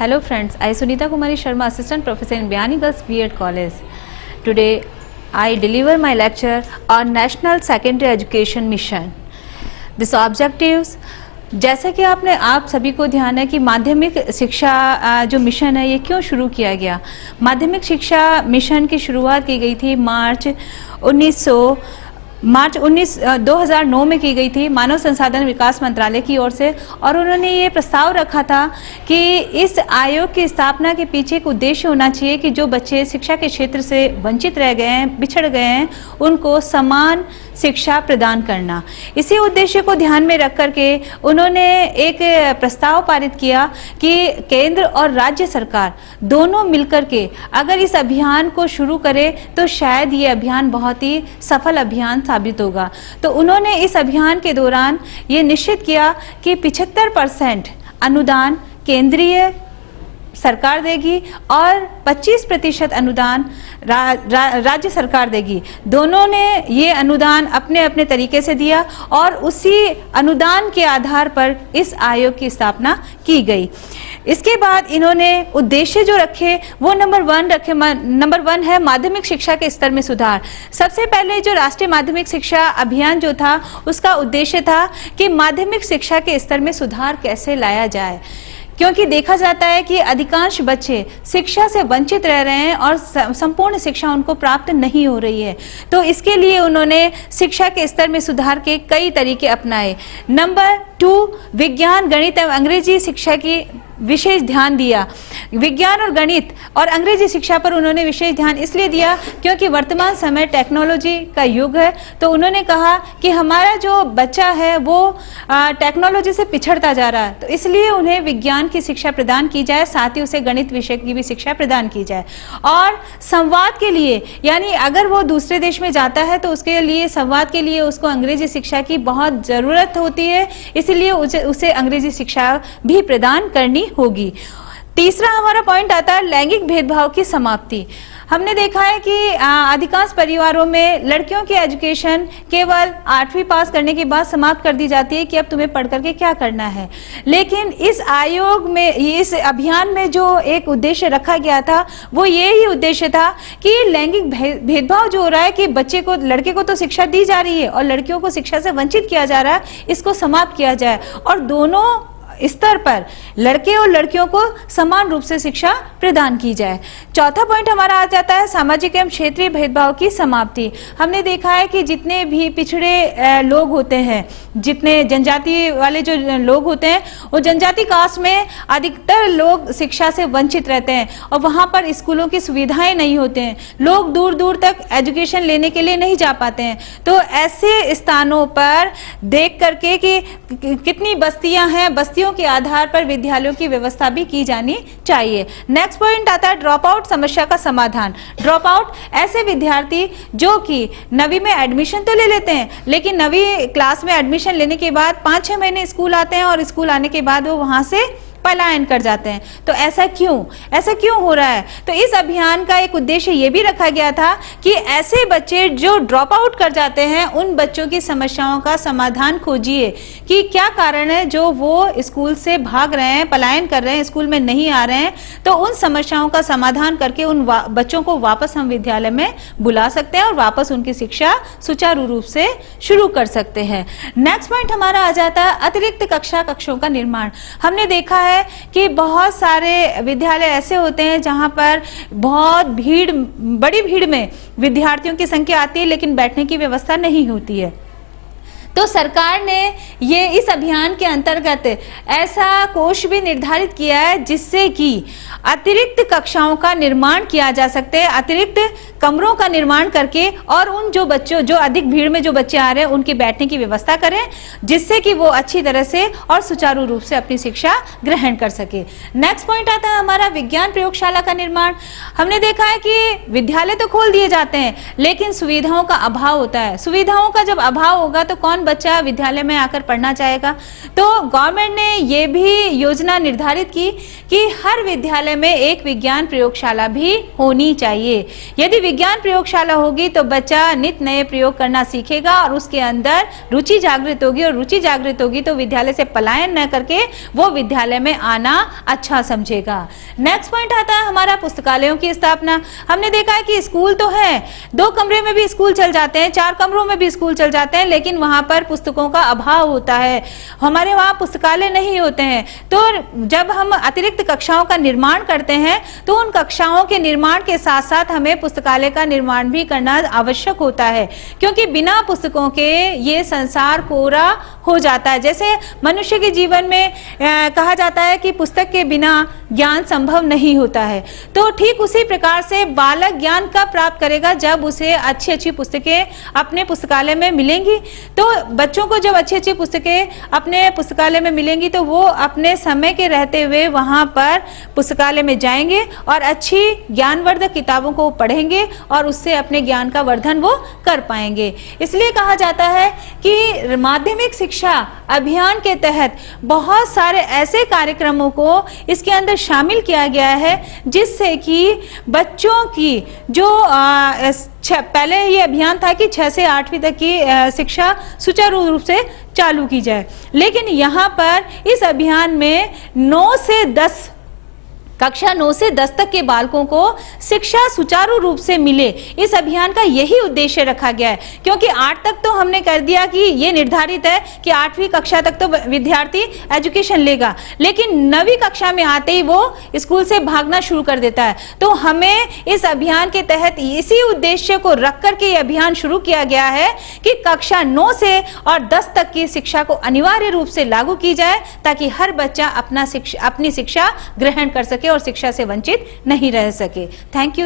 Hello friends, I Sunita Kumari Sharma, Assistant Professor in Bayani Girls B.Ed College. Today I deliver my lecture on National Secondary Education Mission. This objectives, जैसा कि आप सभी को ध्यान है कि माध्यमिक शिक्षा जो मिशन है ये क्यों शुरू किया गया। माध्यमिक शिक्षा मिशन की शुरुआत की गई थी मार्च 2009 में की गई थी मानव संसाधन विकास मंत्रालय की ओर से, और उन्होंने ये प्रस्ताव रखा था कि इस आयोग की स्थापना के पीछे एक उद्देश्य होना चाहिए कि जो बच्चे शिक्षा के क्षेत्र से वंचित रह गए हैं, बिछड़ गए हैं, उनको समान शिक्षा प्रदान करना। इसी उद्देश्य को ध्यान में रख करके उन्होंने एक प्रस्ताव पारित किया कि केंद्र और राज्य सरकार दोनों मिलकर के अगर इस अभियान को शुरू करें तो शायद ये अभियान बहुत ही सफल अभियान साबित होगा। तो उन्होंने इस अभियान के दौरान ये निश्चित किया कि 75% अनुदान केंद्रीय सरकार देगी और 25% अनुदान राज्य सरकार देगी। दोनों ने ये अनुदान अपने अपने तरीके से दिया और उसी अनुदान के आधार पर इस आयोग की स्थापना की गई। इसके बाद इन्होंने उद्देश्य जो रखे वो नंबर वन है माध्यमिक शिक्षा के स्तर में सुधार। सबसे पहले जो राष्ट्रीय माध्यमिक शिक्षा अभियान जो था उसका उद्देश्य था कि माध्यमिक शिक्षा के स्तर में सुधार कैसे लाया जाए, क्योंकि देखा जाता है कि अधिकांश बच्चे शिक्षा से वंचित रह रहे हैं और संपूर्ण शिक्षा उनको प्राप्त नहीं हो रही है। तो इसके लिए उन्होंने शिक्षा के स्तर में सुधार के कई तरीके अपनाए। नंबर 2, विज्ञान, गणित एवं अंग्रेजी शिक्षा की विशेष ध्यान दिया। विज्ञान और गणित और अंग्रेजी शिक्षा पर उन्होंने विशेष ध्यान इसलिए दिया क्योंकि वर्तमान समय टेक्नोलॉजी का युग है। तो उन्होंने कहा कि हमारा जो बच्चा है वो टेक्नोलॉजी से पिछड़ता जा रहा है, तो इसलिए उन्हें विज्ञान की शिक्षा प्रदान की जाए, साथ ही उसे गणित विषय की भी शिक्षा प्रदान की जाए। और संवाद के लिए, यानी अगर वो दूसरे देश में जाता है तो उसके लिए संवाद के लिए उसको अंग्रेजी शिक्षा की बहुत ज़रूरत होती है, इसलिए उसे अंग्रेजी शिक्षा भी प्रदान करनी होगी। तीसरा हमारा पॉइंट आता है लैंगिक भेदभाव की समाप्ति। हमने देखा है कि अधिकांश परिवारों में लड़कियों की एजुकेशन केवल 8वीं पास करने के बाद समाप्त कर दी जाती है कि अब तुम्हें पढ़ करके क्या करना है। लेकिन इस आयोग में, इस अभियान में जो एक उद्देश्य रखा गया था वो ये ही उद्देश्य था कि लैंगिक भेदभाव जो हो रहा है कि बच्चे को, लड़के को तो शिक्षा दी जा रही है और लड़कियों को शिक्षा से वंचित किया जा रहा है, इसको समाप्त किया जाए और दोनों स्तर पर लड़के और लड़कियों को समान रूप से शिक्षा प्रदान की जाए। चौथा पॉइंट हमारा आ जाता है सामाजिक एवं क्षेत्रीय भेदभाव की समाप्ति। हमने देखा है कि जितने भी पिछड़े लोग होते हैं, जितने जनजाति वाले जो लोग होते हैं, वो जनजाति कास्ट में अधिकतर लोग शिक्षा से वंचित रहते हैं और वहाँ पर स्कूलों की सुविधाएं नहीं होते हैं। लोग दूर दूर तक एजुकेशन लेने के लिए नहीं जा पाते हैं। तो ऐसे स्थानों पर देख करके कि कितनी बस्तियां हैं, बस्तियों के आधार पर विद्यालयों की व्यवस्था भी की जानी चाहिए। नेक्स्ट पॉइंट आता है ड्रॉप आउट समस्या का समाधान। ड्रॉप आउट ऐसे विद्यार्थी जो कि 9वीं में एडमिशन तो ले लेते हैं, लेकिन 9वीं क्लास में एडमिशन लेने के बाद 5-6 महीने स्कूल आते हैं और स्कूल आने के बाद वो वहां से पलायन कर जाते हैं। तो ऐसा क्यों हो रहा है? तो इस अभियान का एक उद्देश्य ये भी रखा गया था कि ऐसे बच्चे जो ड्रॉप आउट कर जाते हैं उन बच्चों की समस्याओं का समाधान खोजिए कि क्या कारण है जो वो स्कूल से भाग रहे हैं, पलायन कर रहे हैं, स्कूल में नहीं आ रहे हैं। तो उन समस्याओं का समाधान करके उन बच्चों को वापस हम विद्यालय में बुला सकते हैं और वापस उनकी शिक्षा सुचारू रूप से शुरू कर सकते हैं। नेक्स्ट पॉइंट हमारा आ जाता है अतिरिक्त कक्षों का निर्माण। हमने देखा है कि बहुत सारे विद्यालय ऐसे होते हैं जहां पर बहुत बड़ी भीड़ में विद्यार्थियों की संख्या आती है लेकिन बैठने की व्यवस्था नहीं होती है। तो सरकार ने ये इस अभियान के अंतर्गत ऐसा कोष भी निर्धारित किया है जिससे कि अतिरिक्त कक्षाओं का निर्माण किया जा सकते हैं, अतिरिक्त कमरों का निर्माण करके और उन जो बच्चों, जो अधिक भीड़ में जो बच्चे आ रहे हैं उनके बैठने की व्यवस्था करें जिससे कि वो अच्छी तरह से और सुचारू रूप से अपनी शिक्षा ग्रहण कर सके। नेक्स्ट पॉइंट आता है हमारा विज्ञान प्रयोगशाला का निर्माण। हमने देखा है कि विद्यालय तो खोल दिए जाते हैं लेकिन सुविधाओं का अभाव होता है। सुविधाओं का जब अभाव होगा तो कौन कौन बच्चा विद्यालय में आकर पढ़ना चाहेगा। तो गवर्नमेंट ने ये भी योजना निर्धारित की कि हर विद्यालय में एक विज्ञान प्रयोगशाला भी होनी चाहिए। यदि विज्ञान प्रयोगशाला होगी तो बच्चा नित नए प्रयोग करना सीखेगा और उसके अंदर रुचि जागृत होगी, और रुचि जागृत होगी तो विद्यालय से पलायन न करके वो विद्यालय में आना अच्छा समझेगा। नेक्स्ट पॉइंट आता है हमारा पुस्तकालयों की स्थापना। हमने देखा है कि स्कूल तो है, 2 कमरे में भी स्कूल चल जाते हैं, 4 कमरों में भी स्कूल चल जाते हैं, लेकिन वहां पर पुस्तकों का अभाव होता है, हमारे वहां पुस्तकालय नहीं होते हैं। तो जब हम अतिरिक्त कक्षाओं का निर्माण करते हैं तो उन कक्षाओं के निर्माण के साथ साथ हमें पुस्तकालय का निर्माण भी करना आवश्यक होता है, क्योंकि बिना पुस्तकों के ये संसार कोरा हो जाता है। जैसे मनुष्य के जीवन में कहा जाता है कि पुस्तक के बिना ज्ञान संभव नहीं होता है, तो ठीक उसी प्रकार से बालक ज्ञान कब प्राप्त करेगा, जब उसे अच्छी अच्छी पुस्तकें अपने पुस्तकालय में मिलेंगी। तो बच्चों को जब अच्छी अच्छी पुस्तकें अपने पुस्तकालय में मिलेंगी तो वो अपने समय के रहते हुए वहां पर पुस्तकालय में जाएंगे और अच्छी ज्ञानवर्धक किताबों को पढ़ेंगे और उससे अपने ज्ञान का वर्धन वो कर पाएंगे। इसलिए कहा जाता है कि माध्यमिक शिक्षा अभियान के तहत बहुत सारे ऐसे कार्यक्रमों को इसके अंदर शामिल किया गया है जिससे कि बच्चों की जो पहले ये अभियान था कि 6 से 8वीं तक की शिक्षा सुचारू रूप से चालू की जाए, लेकिन यहाँ पर इस अभियान में 9 से 10 कक्षा 9 से 10 तक के बालकों को शिक्षा सुचारू रूप से मिले, इस अभियान का यही उद्देश्य रखा गया है। क्योंकि 8 तक तो हमने कर दिया कि ये निर्धारित है कि 8वीं कक्षा तक तो विद्यार्थी एजुकेशन लेगा, लेकिन 9वीं कक्षा में आते ही वो स्कूल से भागना शुरू कर देता है। तो हमें इस अभियान के तहत इसी उद्देश्य को रख करके ये अभियान शुरू किया गया है कि कक्षा 9 से और 10 तक की शिक्षा को अनिवार्य रूप से लागू की जाए, ताकि हर बच्चा अपनी शिक्षा ग्रहण कर सके और शिक्षा से वंचित नहीं रह सके। Thank you.